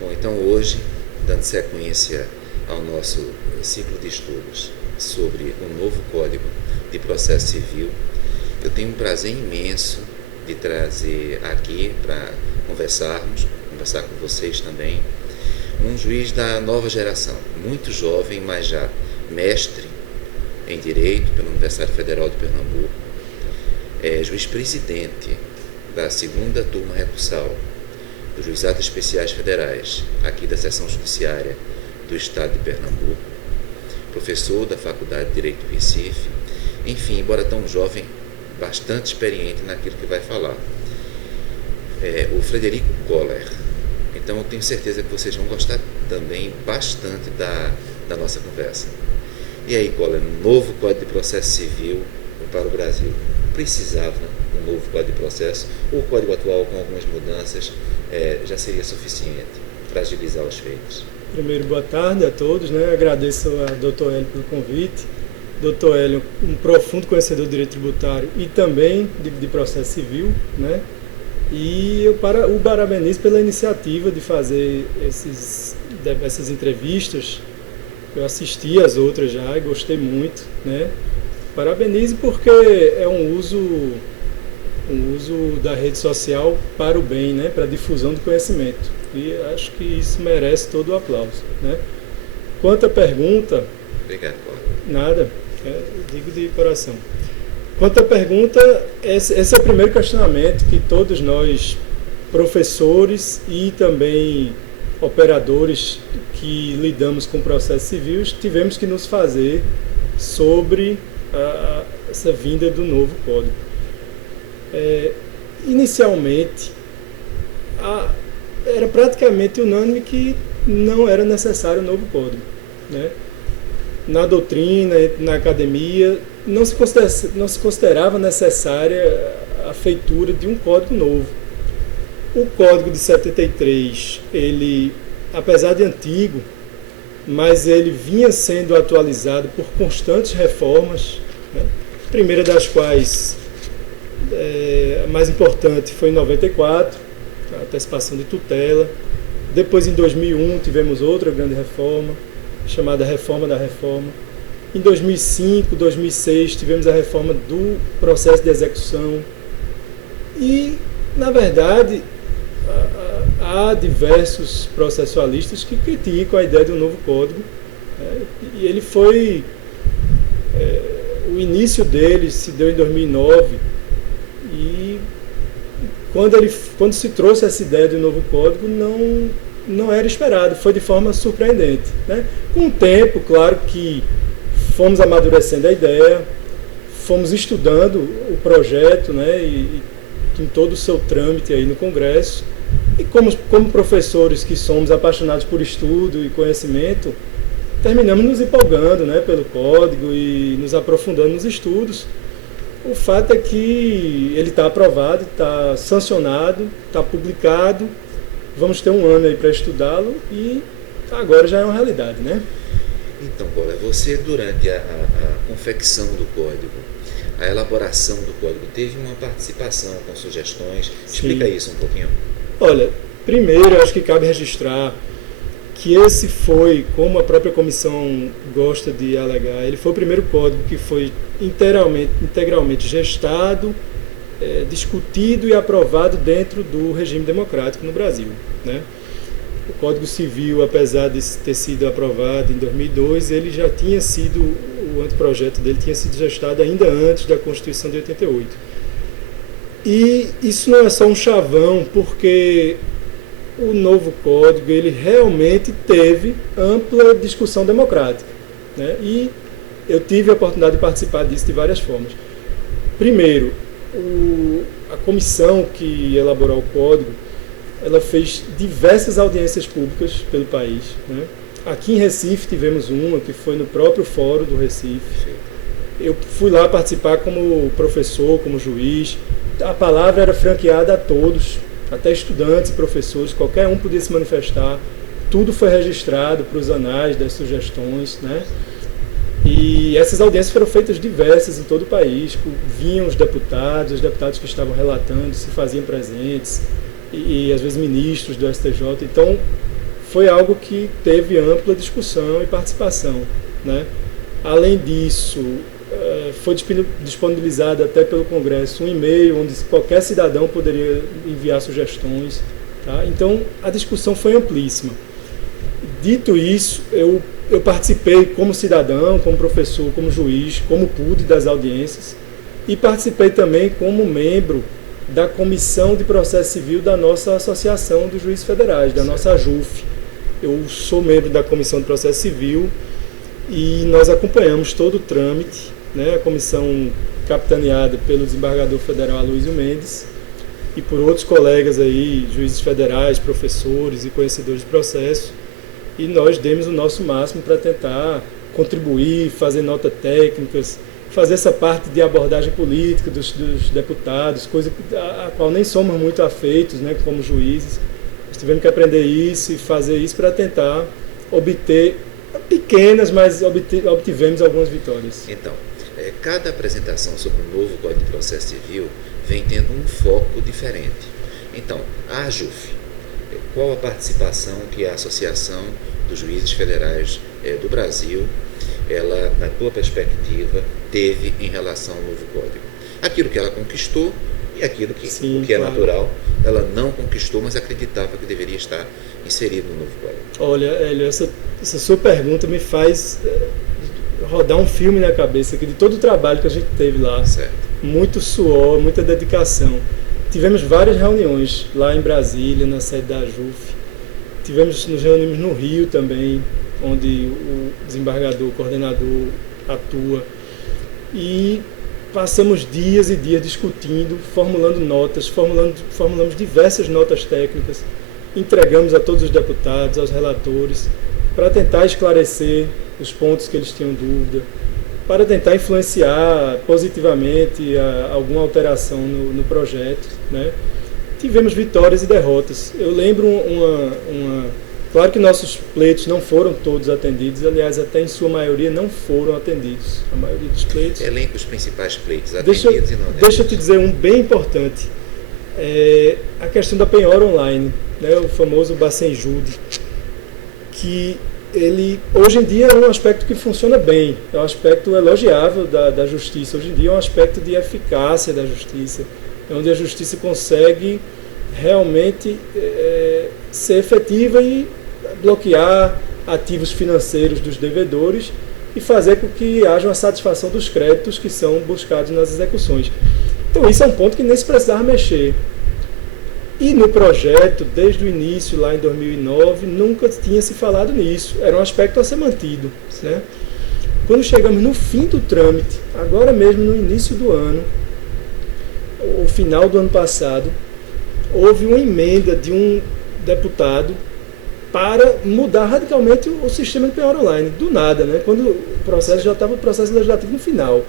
Bom, então hoje, dando sequência ao nosso ciclo de estudos sobre o novo Código de Processo Civil, eu tenho um prazer imenso de trazer aqui para conversar com vocês também, um juiz da nova geração, muito jovem, mas já mestre em Direito pela Universidade Federal de Pernambuco, juiz presidente da segunda turma recursal dos Juizados Especiais Federais, aqui da Seção Judiciária do Estado de Pernambuco, professor da Faculdade de Direito do Recife, enfim, embora tão jovem, bastante experiente naquilo que vai falar. O Frederico Koller. Então eu tenho certeza que vocês vão gostar também bastante da nossa conversa. E aí, Koller, um novo Código de Processo Civil para o Brasil. Precisava um novo Código de Processo, ou o Código atual com algumas mudanças já seria suficiente para agilizar os feitos? Primeiro, boa tarde a todos, né? Agradeço ao Dr. Hélio pelo convite. Dr. Hélio, um profundo conhecedor de direito tributário e também de processo civil, né? E eu o parabenizo pela iniciativa de fazer essas entrevistas. Eu assisti as outras já e gostei muito, né? Parabenizo porque é um uso da rede social para o bem, né? Para a difusão do conhecimento. E acho que isso merece todo o aplauso, né? Quanto à pergunta... Obrigado, Paulo. Nada, digo de coração. Quanto à pergunta, esse é o primeiro questionamento que todos nós, professores e também operadores que lidamos com o processo civil, tivemos que nos fazer sobre essa vinda do novo código. Inicialmente, era praticamente unânime que não era necessário um novo código, né? Na doutrina, na academia, não se considerava necessária a feitura de um código novo. O Código de 73, ele, apesar de antigo, mas ele vinha sendo atualizado por constantes reformas, né? A primeira das quais, a mais importante, foi em 94, a antecipação de tutela. Depois, em 2001, tivemos outra grande reforma, chamada Reforma da Reforma. Em 2005, 2006, tivemos a reforma do processo de execução. E, na verdade, há diversos processualistas que criticam a ideia do novo código. E ele foi... o início dele se deu em 2009. E quando se trouxe essa ideia do novo código, não era esperado, foi de forma surpreendente, né? Com o tempo, claro que fomos amadurecendo a ideia, fomos estudando o projeto, né? E em todo o seu trâmite aí no Congresso, e como professores que somos apaixonados por estudo e conhecimento, terminamos nos empolgando, né, pelo código e nos aprofundando nos estudos. O fato é que ele está aprovado, está sancionado, está publicado. Vamos ter um ano aí para estudá-lo e agora já é uma realidade, né? Então, Paulo, você durante a confecção do código, a elaboração do código, teve uma participação com sugestões? Explica isso um pouquinho. Olha, primeiro eu acho que cabe registrar que esse foi, como a própria comissão gosta de alegar, ele foi o primeiro código que foi integralmente gestado, discutido e aprovado dentro do regime democrático no Brasil, né? O Código Civil, apesar de ter sido aprovado em 2002, ele já tinha sido, o anteprojeto dele tinha sido gestado ainda antes da Constituição de 88. E isso não é só um chavão, porque o novo código ele realmente teve ampla discussão democrática, né? E eu tive a oportunidade de participar disso de várias formas. Primeiro, a comissão que elaborou o código, ela fez diversas audiências públicas pelo país, né? Aqui em Recife tivemos uma que foi no próprio Fórum do Recife. Eu fui lá participar como professor, como juiz. A palavra era franqueada a todos, até estudantes e professores, qualquer um podia se manifestar. Tudo foi registrado para os anais das sugestões, né? E essas audiências foram feitas diversas em todo o país. Vinham os deputados que estavam relatando se faziam presentes, e às vezes ministros do STJ. Então, foi algo que teve ampla discussão e participação, né? Além disso, foi disponibilizado até pelo Congresso um e-mail onde qualquer cidadão poderia enviar sugestões, tá? Então, a discussão foi amplíssima. Dito isso, eu participei como cidadão, como professor, como juiz, como pude das audiências, e participei também como membro da Comissão de Processo Civil da nossa Associação dos Juízes Federais, da nossa AJUF. Eu sou membro da Comissão de Processo Civil e nós acompanhamos todo o trâmite, né? A comissão capitaneada pelo desembargador federal Aloysio Mendes e por outros colegas aí, juízes federais, professores e conhecedores de processo, e nós demos o nosso máximo para tentar contribuir, fazer notas técnicas, fazer essa parte de abordagem política dos deputados, coisa a qual nem somos muito afeitos, né, como juízes. Nós tivemos que aprender isso e fazer isso para tentar obter pequenas, mas obtivemos algumas vitórias. Então, cada apresentação sobre o novo Código de Processo Civil vem tendo um foco diferente. Então, a AJUF, qual a participação que a Associação dos Juízes Federais do Brasil, ela, na tua perspectiva, teve em relação ao novo Código? Aquilo que ela conquistou e aquilo que, sim, o que claro, é natural, ela não conquistou, mas acreditava que deveria estar inserido no novo Código. Olha, Hélio, essa sua pergunta me faz rodar um filme na cabeça aqui de todo o trabalho que a gente teve lá. Certo. Muito suor, muita dedicação. Tivemos várias reuniões lá em Brasília, na sede da AJUF. Nos reunimos no Rio também, onde o desembargador, o coordenador atua. E passamos dias e dias discutindo, formulando notas, formulamos diversas notas técnicas, entregamos a todos os deputados, aos relatores, para tentar esclarecer os pontos que eles tinham dúvida, para tentar influenciar positivamente alguma alteração no projeto, né? Tivemos vitórias e derrotas. Eu lembro claro que nossos pleitos não foram todos atendidos, aliás, até em sua maioria não foram atendidos. A maioria dos pleitos... Elenca os principais pleitos atendidos e não atendidos. Deixa eu te dizer um bem importante. A questão da penhora online, né? O famoso Bacenjude, que ele, hoje em dia, é um aspecto que funciona bem, é um aspecto elogiável da justiça. Hoje em dia é um aspecto de eficácia da justiça, é onde a justiça consegue realmente ser efetiva e bloquear ativos financeiros dos devedores e fazer com que haja uma satisfação dos créditos que são buscados nas execuções. Então isso é um ponto que nem se precisava mexer. E no projeto, desde o início, lá em 2009, nunca tinha se falado nisso. Era um aspecto a ser mantido, né? Quando chegamos no fim do trâmite, agora mesmo no início do ano, o final do ano passado, houve uma emenda de um deputado para mudar radicalmente o sistema de penhora online. Do nada, né? Quando o processo já estava, o processo legislativo no final.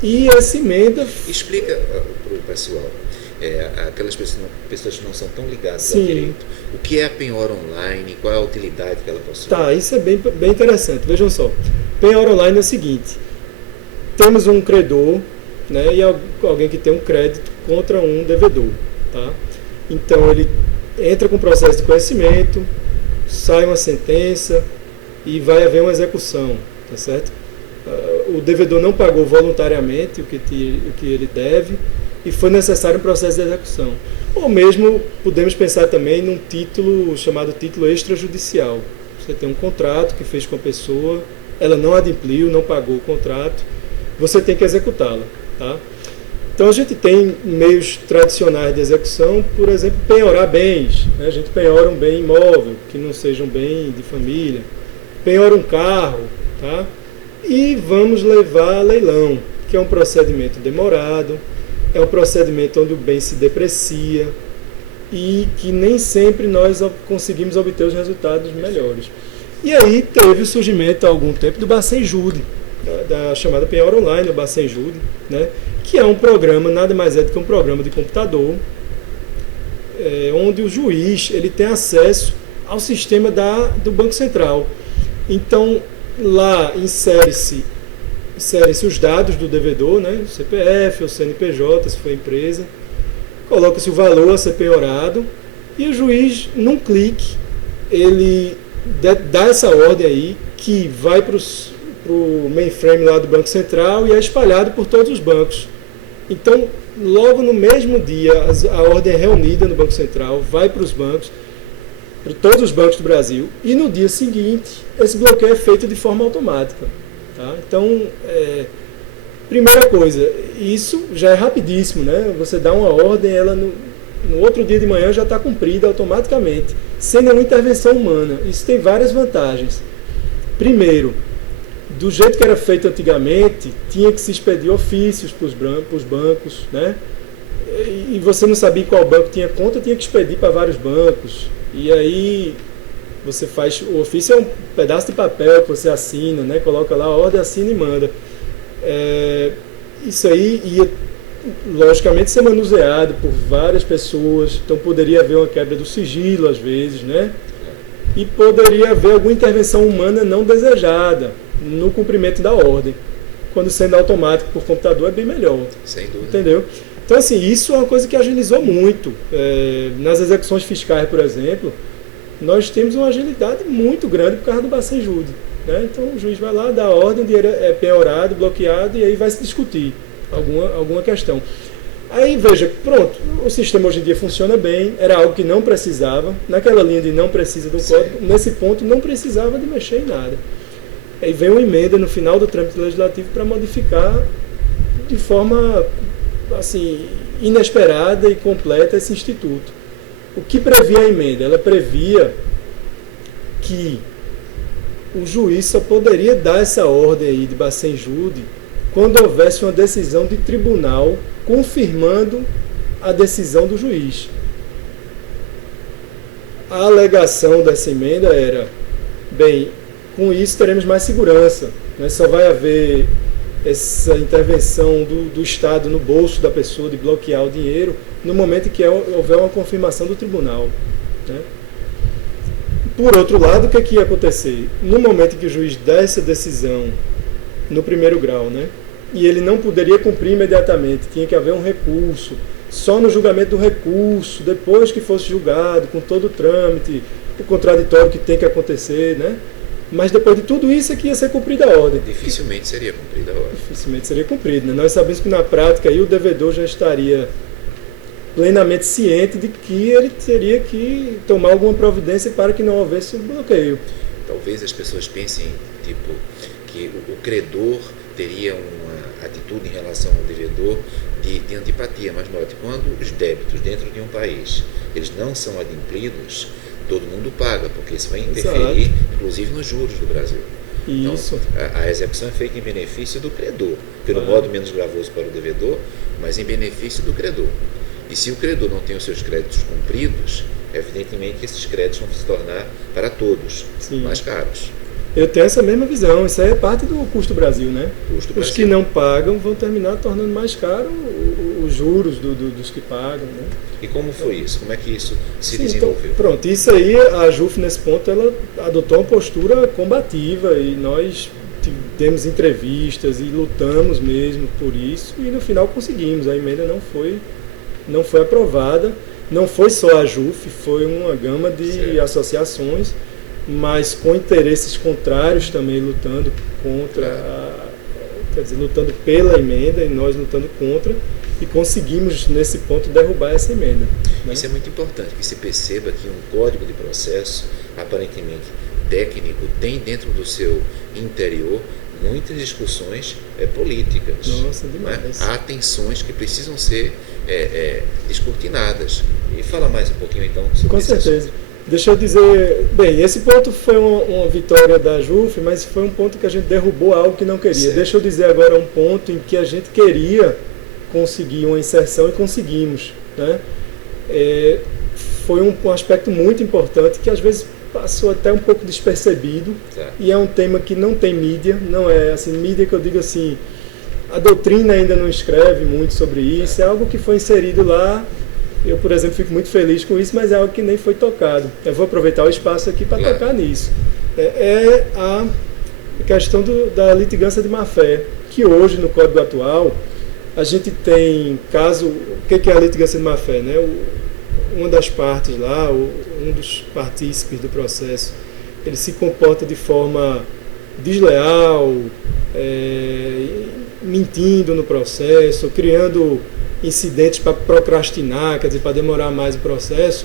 E essa emenda... Explica para o pessoal, aquelas pessoas que não são tão ligadas Sim. ao direito, o que é a penhora online, qual é a utilidade que ela possui? Tá, isso é bem interessante. Vejam só, penhora online é o seguinte: temos um credor, né, e alguém que tem um crédito contra um devedor, tá? Então ele entra com o processo de conhecimento, sai uma sentença e vai haver uma execução, tá certo? O devedor não pagou voluntariamente o que ele deve e foi necessário um processo de execução. Ou mesmo podemos pensar também num título chamado título extrajudicial. Você tem um contrato que fez com a pessoa, ela não adimpliu, não pagou o contrato, você tem que executá-la, tá? Então a gente tem meios tradicionais de execução, por exemplo, penhorar bens, né? A gente penhora um bem imóvel, que não seja um bem de família, penhora um carro, tá? E vamos levar a leilão, que é um procedimento demorado, é um procedimento onde o bem se deprecia e que nem sempre nós conseguimos obter os resultados melhores. E aí teve o surgimento há algum tempo do Bacenjude, da chamada penhora online, o Bacenjude, né? Que é um programa, nada mais é do que um programa de computador, onde o juiz ele tem acesso ao sistema do Banco Central. Então, lá inserem-se os dados do devedor, né? O CPF, o CNPJ, se for empresa, coloca-se o valor a ser penhorado e o juiz, num clique, ele dá essa ordem aí que vai para o mainframe lá do Banco Central e é espalhado por todos os bancos. Então, logo no mesmo dia, a ordem é reunida no Banco Central, vai para os bancos, para todos os bancos do Brasil, e no dia seguinte, esse bloqueio é feito de forma automática. Tá? Então, primeira coisa, isso já é rapidíssimo, né? Você dá uma ordem, ela no outro dia de manhã já está cumprida automaticamente, sem nenhuma intervenção humana. Isso tem várias vantagens. Primeiro, do jeito que era feito antigamente, tinha que se expedir ofícios para os bancos, né? E você não sabia qual banco tinha conta, tinha que expedir para vários bancos. E aí você faz, o ofício é um pedaço de papel que você assina, né? Coloca lá a ordem, assina e manda. Isso aí ia, logicamente, ser manuseado por várias pessoas, então poderia haver uma quebra do sigilo às vezes, né? E poderia haver alguma intervenção humana não desejada no cumprimento da ordem. Quando sendo automático por computador é bem melhor. Sem dúvida. Entendeu? Então, assim, isso é uma coisa que agilizou muito. Nas execuções fiscais, por exemplo, nós temos uma agilidade muito grande por causa do Bacen-Jude, né? Então, o juiz vai lá, dá a ordem, o dinheiro é penhorado, bloqueado, e aí vai se discutir alguma questão. Aí, veja, pronto, o sistema hoje em dia funciona bem, era algo que não precisava, naquela linha de não precisa do código, nesse ponto não precisava de mexer em nada. Aí vem uma emenda no final do trâmite legislativo para modificar de forma assim, inesperada e completa esse instituto. O que previa a emenda? Ela previa que o juiz só poderia dar essa ordem aí de Bacen-Jude quando houvesse uma decisão de tribunal confirmando a decisão do juiz. A alegação dessa emenda era, bem, com isso teremos mais segurança, né? Só vai haver essa intervenção do Estado no bolso da pessoa de bloquear o dinheiro no momento em que houver uma confirmação do tribunal, né? Por outro lado, o que ia acontecer? No momento em que o juiz desse a decisão no primeiro grau, né, e ele não poderia cumprir imediatamente, tinha que haver um recurso, só no julgamento do recurso, depois que fosse julgado, com todo o trâmite, o contraditório que tem que acontecer, né? Mas depois de tudo isso é que ia ser cumprida a ordem. Dificilmente seria cumprida a ordem. Dificilmente seria cumprida, né? Nós sabemos que na prática aí o devedor já estaria plenamente ciente de que ele teria que tomar alguma providência para que não houvesse bloqueio. Talvez as pessoas pensem, tipo, que o credor teria uma atitude em relação ao devedor de antipatia, mas note, quando os débitos dentro de um país, eles não são adimplidos, todo mundo paga, porque isso vai interferir, exato, inclusive nos juros do Brasil. Isso. Então, a execução é feita em benefício do credor, pelo modo menos gravoso para o devedor, mas em benefício do credor. E se o credor não tem os seus créditos cumpridos, evidentemente que esses créditos vão se tornar, para todos, sim, mais caros. Eu tenho essa mesma visão, isso aí é parte do custo Brasil, né? Custo Os Brasil. Que não pagam vão terminar tornando mais caro os juros dos que pagam, né? E como foi isso? Como é que isso se sim, desenvolveu? Então, pronto, isso aí, a JUF nesse ponto, ela adotou uma postura combativa e nós demos entrevistas e lutamos mesmo por isso e no final conseguimos, a emenda não foi aprovada, não foi só a JUF, foi uma gama de certo, associações, mas com interesses contrários também lutando contra, quer dizer, lutando pela emenda e nós lutando contra, e conseguimos nesse ponto derrubar essa emenda, né? Isso é muito importante, que se perceba que um código de processo aparentemente técnico tem dentro do seu interior muitas discussões políticas. Nossa, demais. Né? Há tensões que precisam ser descortinadas. E fala mais um pouquinho então sobre isso. Com certeza. Deixa eu dizer, bem, esse ponto foi uma vitória da JUF, mas foi um ponto que a gente derrubou algo que não queria. Certo. Deixa eu dizer agora um ponto em que a gente queria conseguir uma inserção e conseguimos, né? Foi um aspecto muito importante que às vezes passou até um pouco despercebido, certo, e é um tema que não tem mídia, não é assim, mídia que eu digo assim, a doutrina ainda não escreve muito sobre isso, certo, é algo que foi inserido lá. Eu, por exemplo, fico muito feliz com isso, mas é algo que nem foi tocado. Eu vou aproveitar o espaço aqui para tocar nisso. É a questão da litigância de má-fé, que hoje, no Código atual, a gente tem caso... O que é a litigância de má-fé? Né? Uma das partes lá, um dos partícipes do processo, ele se comporta de forma desleal, mentindo no processo, criando incidentes para procrastinar, quer dizer, para demorar mais o processo,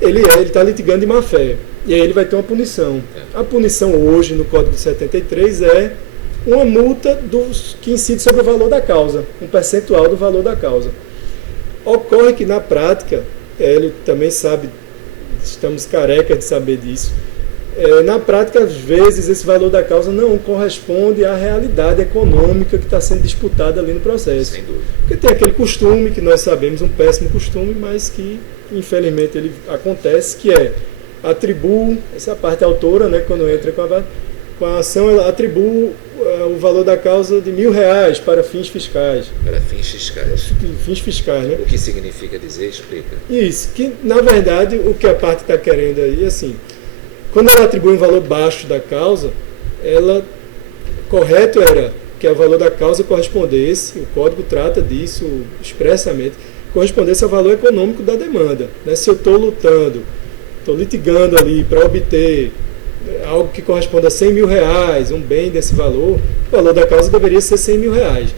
ele está litigando de má fé. E aí ele vai ter uma punição. A punição hoje no Código de 73 é uma multa que incide sobre o valor da causa, um percentual do valor da causa. Ocorre que na prática, ele também sabe, estamos carecas de saber disso, na prática, às vezes, esse valor da causa não corresponde à realidade econômica que está sendo disputada ali no processo. Sem dúvida. Porque tem aquele costume, que nós sabemos, um péssimo costume, mas que, infelizmente, ele acontece, que atribui, essa é a parte autora, né, quando entra com a ação, ela atribui o valor da causa de R$1.000 para fins fiscais. Para fins fiscais. Fins fiscais, né? O que significa dizer? Explica. Isso, que, na verdade, o que a parte está querendo aí, assim, quando ela atribui um valor baixo da causa, correto era que o valor da causa correspondesse, o código trata disso expressamente, correspondesse ao valor econômico da demanda. Né? Se eu estou lutando, estou litigando ali para obter algo que corresponda a R$100.000, um bem desse valor, o valor da causa deveria ser R$100.000.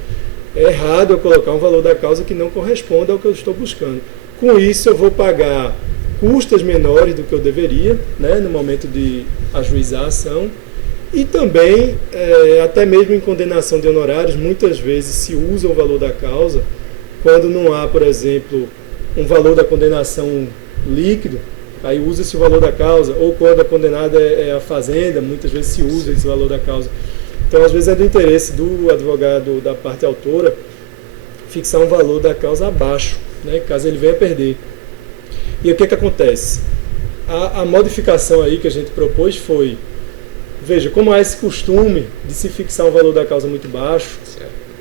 É errado eu colocar um valor da causa que não corresponda ao que eu estou buscando. Com isso eu vou pagar custas menores do que eu deveria, né, no momento de ajuizar a ação, e também, até mesmo em condenação de honorários, muitas vezes se usa o valor da causa, quando não há, por exemplo, um valor da condenação líquido, aí usa-se o valor da causa, ou quando a condenada é a fazenda, muitas vezes se usa esse valor da causa. Então, às vezes é do interesse do advogado da parte autora fixar um valor da causa abaixo, né, caso ele venha a perder. E o que acontece? A modificação aí que a gente propôs foi, veja, como há esse costume de se fixar um valor da causa muito baixo,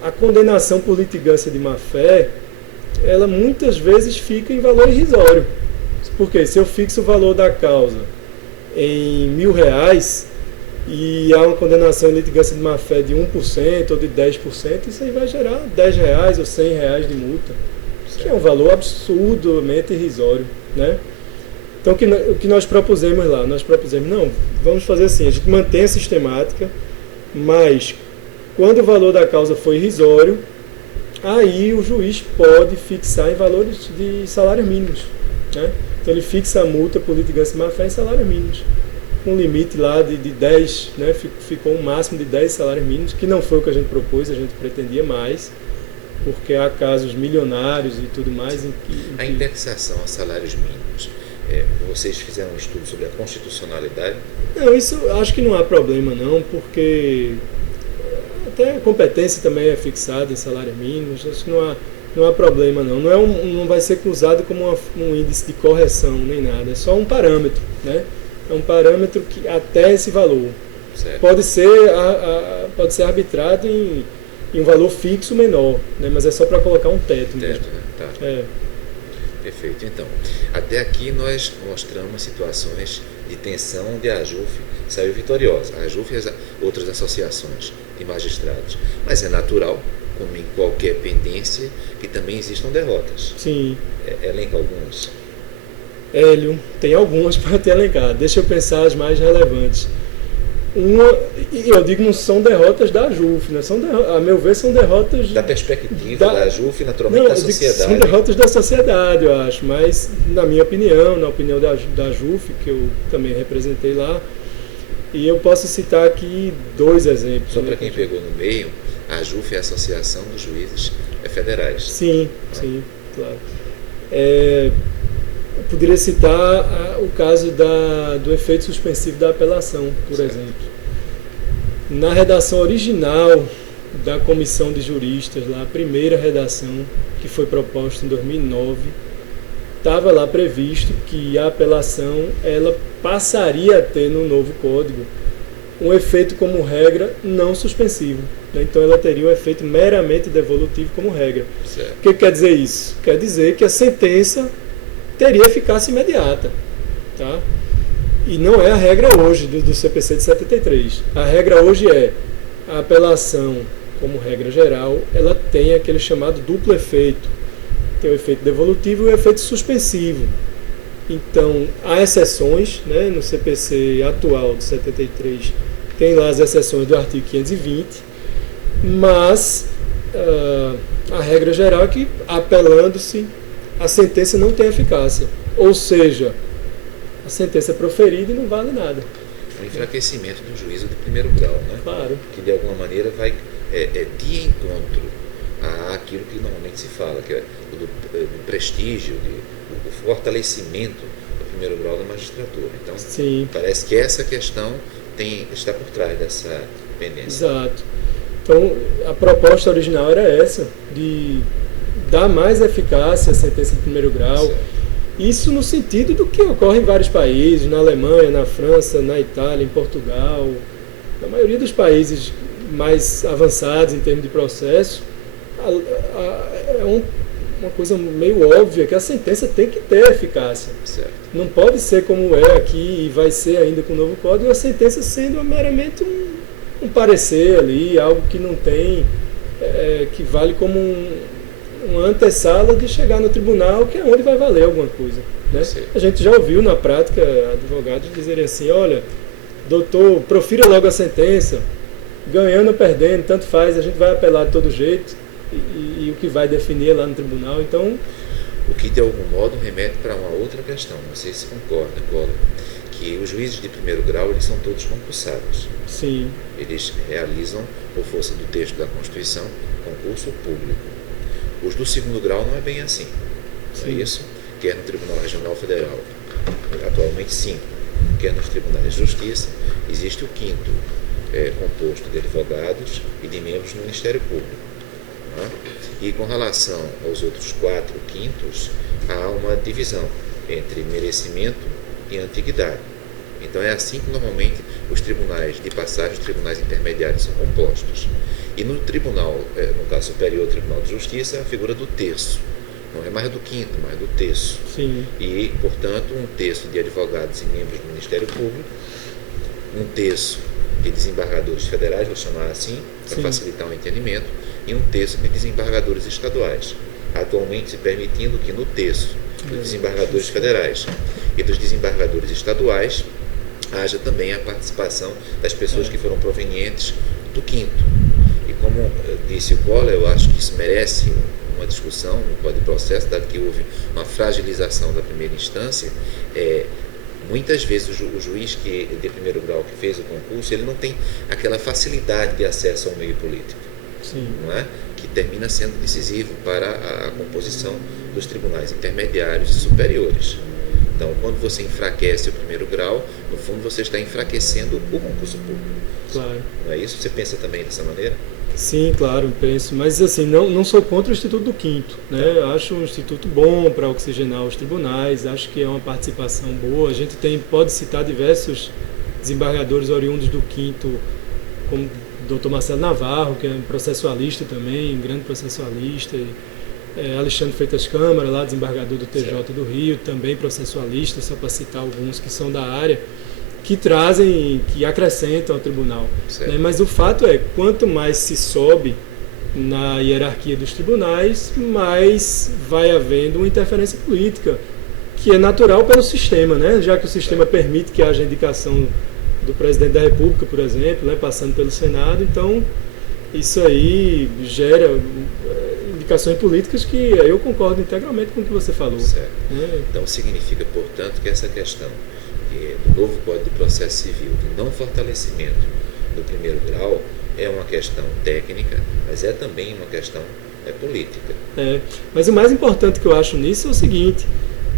a condenação por litigância de má-fé, ela muitas vezes fica em valor irrisório. Porque se eu fixo o valor da causa em R$1.000 e há uma condenação em litigância de má-fé de 1% ou de 10%, isso aí vai gerar R$10 ou R$100 de multa, que é um valor absurdamente irrisório, né? Então, o que nós propusemos lá? Nós propusemos, não, vamos fazer assim, a gente mantém a sistemática, mas quando o valor da causa for irrisório, aí o juiz pode fixar em valores de salários mínimos, né? Então, ele fixa a multa por litigância de má-fé em salários mínimos, com um limite lá de 10, né? Ficou um máximo de 10 salários mínimos, que não foi o que a gente propôs, a gente pretendia mais, porque há casos milionários e tudo mais. A indexação a salários mínimos, vocês fizeram um estudo sobre a constitucionalidade? Não, isso acho que não há problema não, porque até a competência também é fixada em salários mínimos, acho que não há problema não. Não vai ser usado como um índice de correção nem nada, é só um parâmetro, né? É um parâmetro que até esse valor certo. Pode ser arbitrado em um valor fixo menor, né? Mas é só para colocar um teto mesmo. Né? Tá. Perfeito. Então, até aqui nós mostramos situações de tensão onde a AJUF saiu vitoriosa. A AJUF e as outras associações de magistrados. Mas é natural, como em qualquer pendência, que também existam derrotas. Sim. Elenca algumas. Hélio, tem algumas para te elencar. Deixa eu pensar as mais relevantes. E eu digo, não são derrotas da AJUF, né? A meu ver, são derrotas... Da perspectiva da AJUF, naturalmente, da sociedade. São derrotas da sociedade, eu acho, mas na minha opinião, na opinião da AJUF, que eu também representei lá, e eu posso citar aqui 2 exemplos. Só para quem pegou no meio, a AJUF é a Associação dos Juízes Federais. Sim, claro. Eu poderia citar o caso do efeito suspensivo da apelação, por exemplo. Na redação original da comissão de juristas, lá, a primeira redação que foi proposta em 2009, estava lá previsto que a apelação ela passaria a ter no novo código um efeito como regra não suspensivo. Então ela teria um efeito meramente devolutivo como regra. Certo. O que quer dizer isso? Quer dizer que a sentença teria eficácia imediata, tá? E não é a regra hoje do CPC de 73. A regra hoje é a apelação, como regra geral, ela tem aquele chamado duplo efeito. Tem o efeito devolutivo e o efeito suspensivo. Então, há exceções, né, no CPC atual de 73, tem lá as exceções do artigo 520, mas a regra geral é que, apelando-se, a sentença não tem eficácia. Ou seja, a sentença é proferida e não vale nada. Um enfraquecimento do juízo de primeiro grau, né? Claro. Que de alguma maneira vai de encontro àquilo que normalmente se fala, que é do prestígio, do fortalecimento do primeiro grau da magistratura. Então, sim, parece que essa questão está por trás dessa pendência. exato. Então, a proposta original era essa, de dar mais eficácia à sentença de primeiro grau. Certo. Isso no sentido do que ocorre em vários países, na Alemanha, na França, na Itália, em Portugal, na maioria dos países mais avançados em termos de processo. É uma coisa meio óbvia que a sentença tem que ter eficácia. Certo. Não pode ser como é aqui e vai ser ainda com o novo código, a sentença sendo meramente um parecer ali, algo que não tem, que vale como uma antessala de chegar no tribunal, que é onde vai valer alguma coisa. Né? A gente já ouviu na prática advogados dizerem assim, olha, doutor, profira logo a sentença, ganhando ou perdendo, tanto faz, a gente vai apelar de todo jeito, e o que vai definir lá no tribunal. Então, o que de algum modo remete para uma outra questão, não sei se concorda, Collor, que os juízes de primeiro grau, eles são todos concursados. Sim. Eles realizam, por força do texto da Constituição, concurso público. Os do segundo grau não é bem assim, não é isso? Quer no Tribunal Regional Federal, atualmente 5, quer nos Tribunais de Justiça, existe o quinto, composto de advogados e de membros do Ministério Público. Né? E com relação aos outros 4 quintos, há uma divisão entre merecimento e antiguidade. Então é assim que normalmente os tribunais de passagem, os tribunais intermediários são compostos. E no tribunal, no caso superior, Tribunal de Justiça, a figura do terço. Não é mais do quinto, mas do terço. Sim. E, portanto, um terço de advogados e membros do Ministério Público, um terço de desembargadores federais, vou chamar assim, para facilitar o entendimento, e um terço de desembargadores estaduais. Atualmente se permitindo que no terço dos desembargadores federais e dos desembargadores estaduais haja também a participação das pessoas que foram provenientes do quinto. E como disse o Collor, eu acho que isso merece uma discussão no Código de Processo, dado que houve uma fragilização da primeira instância. Muitas vezes o juiz de primeiro grau que fez o concurso, ele não tem aquela facilidade de acesso ao meio político. Sim. Não é? Que termina sendo decisivo para a composição dos tribunais intermediários e superiores. Então, quando você enfraquece o primeiro grau, no fundo você está enfraquecendo o concurso público. Claro. Não é isso? Você pensa também dessa maneira? Sim, claro, penso. Mas assim, não sou contra o Instituto do Quinto. Né? Acho um instituto bom para oxigenar os tribunais, acho que é uma participação boa. A gente pode citar diversos desembargadores oriundos do Quinto, como o Dr. Marcelo Navarro, que é um processualista também, um grande processualista. Alexandre Freitas Câmara, lá desembargador do TJ do Rio, também processualista, só para citar alguns que são da área, que trazem, que acrescentam ao tribunal. Né? Mas o fato é, quanto mais se sobe na hierarquia dos tribunais, mais vai havendo uma interferência política, que é natural pelo sistema, né? Já que o sistema permite que haja indicação do presidente da República, por exemplo, né? Passando pelo Senado, então isso aí gera indicações políticas que eu concordo integralmente com o que você falou. Certo. Então significa, portanto, que essa questão do novo Código de Processo Civil, de não fortalecimento do primeiro grau, é uma questão técnica, mas é também uma questão política. Mas o mais importante que eu acho nisso é o seguinte,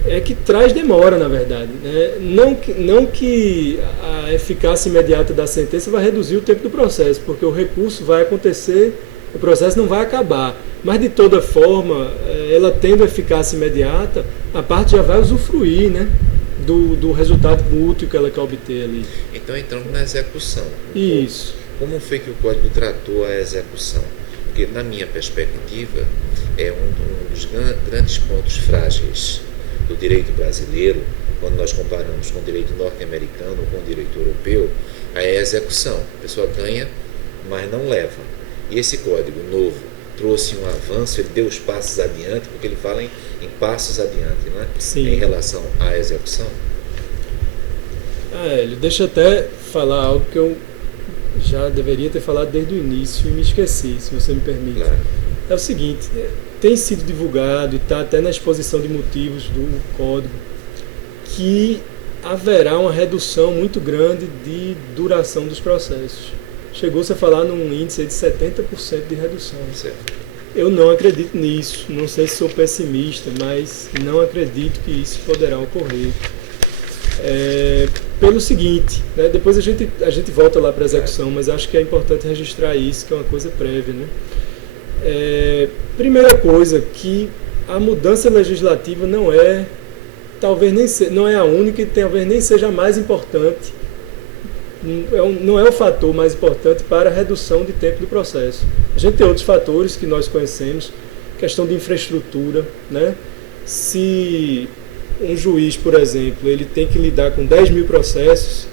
é que traz demora, na verdade. Né? Não que a eficácia imediata da sentença vai reduzir o tempo do processo, porque o recurso vai acontecer, o processo não vai acabar. Mas, de toda forma, ela tendo eficácia imediata, a parte já vai usufruir, né, do resultado útil que ela quer obter ali. Então, entramos na execução. Isso. Como foi que o Código tratou a execução? Porque, na minha perspectiva, é um dos grandes pontos frágeis do direito brasileiro, quando nós comparamos com o direito norte-americano ou com o direito europeu, é a execução. A pessoa ganha, mas não leva. E esse código novo, trouxe um avanço, ele deu os passos adiante, porque ele fala em passos adiante, não é? Sim. Em relação à execução. Hélio, deixa eu até falar algo que eu já deveria ter falado desde o início e me esqueci, se você me permite. Claro. É o seguinte, tem sido divulgado e está até na exposição de motivos do código que haverá uma redução muito grande de duração dos processos. Chegou-se a falar num índice de 70% de redução. Certo. Eu não acredito nisso, não sei se sou pessimista, mas não acredito que isso poderá ocorrer. Pelo seguinte, né, depois a gente volta lá para a execução, mas acho que é importante registrar isso, que é uma coisa prévia, né? Primeira coisa, que a mudança legislativa não é a única e talvez nem seja a mais importante, não é o fator mais importante para a redução de tempo do processo. A gente tem outros fatores que nós conhecemos, questão de infraestrutura, né? Se um juiz, por exemplo, ele tem que lidar com 10 mil processos,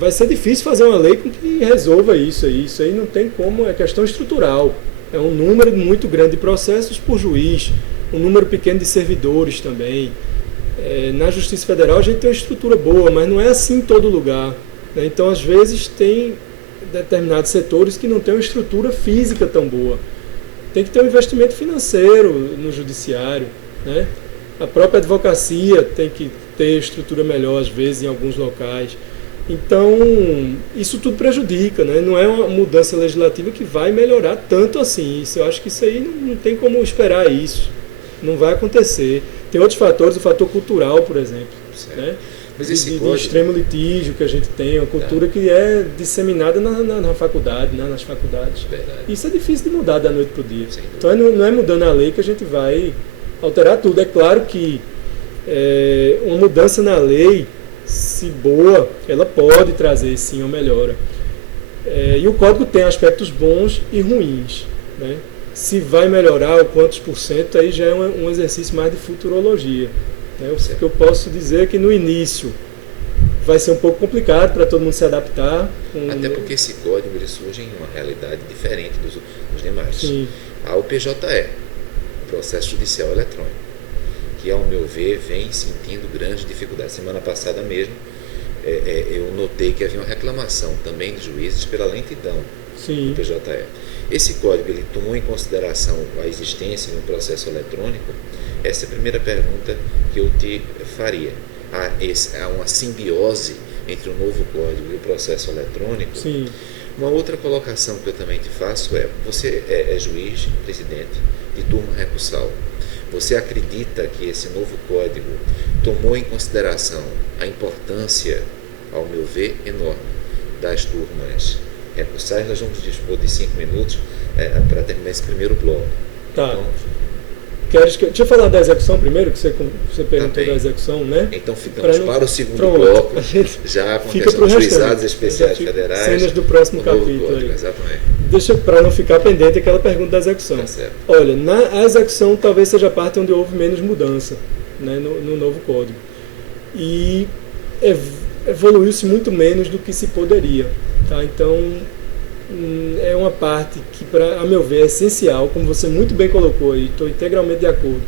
vai ser difícil fazer uma lei que resolva isso aí. Isso aí não tem como, é questão estrutural. É um número muito grande de processos por juiz, um número pequeno de servidores também. Na Justiça Federal a gente tem uma estrutura boa, mas não é assim em todo lugar, né? Então, às vezes, tem determinados setores que não têm uma estrutura física tão boa. Tem que ter um investimento financeiro no judiciário, né? A própria advocacia tem que ter estrutura melhor, às vezes, em alguns locais. Então, isso tudo prejudica, né? Não é uma mudança legislativa que vai melhorar tanto assim. Eu acho que isso aí não tem como esperar isso. Não vai acontecer. Tem outros fatores, o fator cultural, por exemplo. Né? Mas esse de extremo litígio que a gente tem, uma cultura que é disseminada na faculdade, né? Nas faculdades. Verdade. Isso é difícil de mudar da noite para o dia. Então, não é mudando a lei que a gente vai alterar tudo. É claro que uma mudança na lei, se boa, ela pode trazer sim uma melhora. E o código tem aspectos bons e ruins, né? Se vai melhorar o quantos por cento, aí já é um exercício mais de futurologia, né? O que eu posso dizer é que no início vai ser um pouco complicado para todo mundo se adaptar. Até porque esse código ele surge em uma realidade diferente dos demais. Sim. Há o PJE, o Processo Judicial Eletrônico, que, ao meu ver, vem sentindo grandes dificuldades. Semana passada mesmo, eu notei que havia uma reclamação também de juízes pela lentidão do PJE. Esse código ele tomou em consideração a existência de um processo eletrônico? Essa é a primeira pergunta que eu te faria. Há uma simbiose entre o novo código e o processo eletrônico? Sim. Uma outra colocação que eu também te faço você é juiz, presidente de turma recursal. Você acredita que esse novo código tomou em consideração a importância, ao meu ver, enorme das turmas recursais? Nós vamos dispor de 5 minutos para terminar esse primeiro bloco. Tá. Então, deixa eu falar da execução primeiro, que você perguntou da execução, né? Então ficamos para o segundo bloco, já com a fica questão dos juizados especiais federais. Cenas do próximo capítulo. Código, exatamente. Deixa para não ficar pendente aquela pergunta da execução. Tá certo. Olha, a execução talvez seja a parte onde houve menos mudança, né, no novo código. E evoluiu-se muito menos do que se poderia. Tá? Então, é uma parte que, a meu ver, é essencial, como você muito bem colocou aí, estou integralmente de acordo.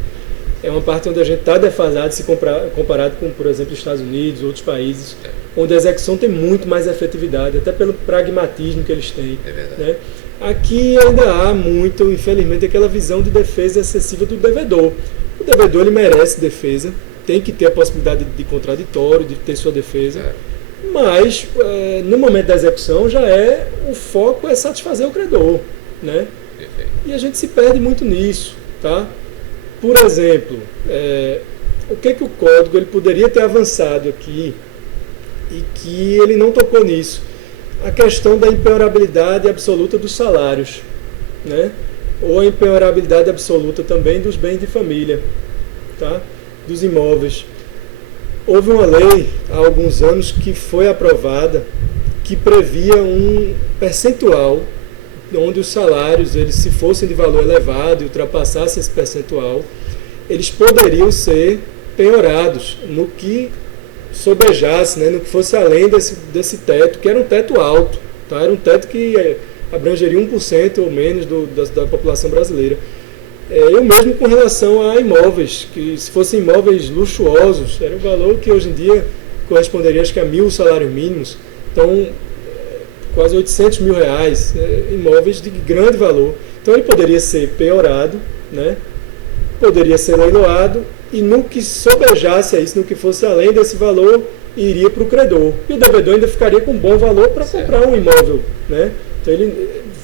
É uma parte onde a gente está defasado se comparado com, por exemplo, Estados Unidos, outros países, onde a execução tem muito mais efetividade, até pelo pragmatismo que eles têm. É verdade. Né? Aqui ainda há muito, infelizmente, aquela visão de defesa excessiva do devedor. O devedor ele merece defesa, tem que ter a possibilidade de contraditório, de ter sua defesa. Mas, no momento da execução, o foco é satisfazer o credor, né? Perfeito. E a gente se perde muito nisso, tá? Por exemplo, o que o código ele poderia ter avançado aqui e que ele não tocou nisso? A questão da impenhorabilidade absoluta dos salários, né? Ou a impenhorabilidade absoluta também dos bens de família, tá? Dos imóveis. Houve uma lei há alguns anos que foi aprovada que previa um percentual onde os salários, se fossem de valor elevado e ultrapassassem esse percentual, eles poderiam ser penhorados no que sobejasse, né, no que fosse além desse teto, que era um teto alto, tá? Era um teto que abrangeria 1% ou menos da população brasileira. Eu mesmo com relação a imóveis, que se fossem imóveis luxuosos, era um valor que hoje em dia corresponderia acho que a 1.000 salários mínimos, então quase 800 mil reais, né, imóveis de grande valor. Então ele poderia ser penhorado, né, poderia ser leiloado, e no que sobrejasse a isso, no que fosse além desse valor, iria para o credor. E o devedor ainda ficaria com um bom valor para comprar um imóvel, né? Então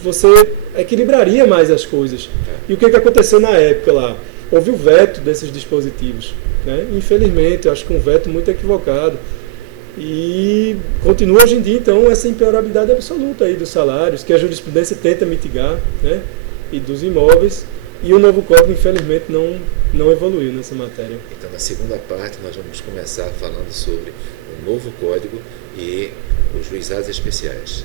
você equilibraria mais as coisas. E o que aconteceu na época lá? Houve o veto desses dispositivos, né? Infelizmente, eu acho que um veto muito equivocado. E continua hoje em dia, então, essa impenhorabilidade absoluta aí dos salários, que a jurisprudência tenta mitigar, né? E dos imóveis. E o novo código, infelizmente, não evoluiu nessa matéria. Então, na segunda parte, nós vamos começar falando sobre o novo código e os juizados especiais.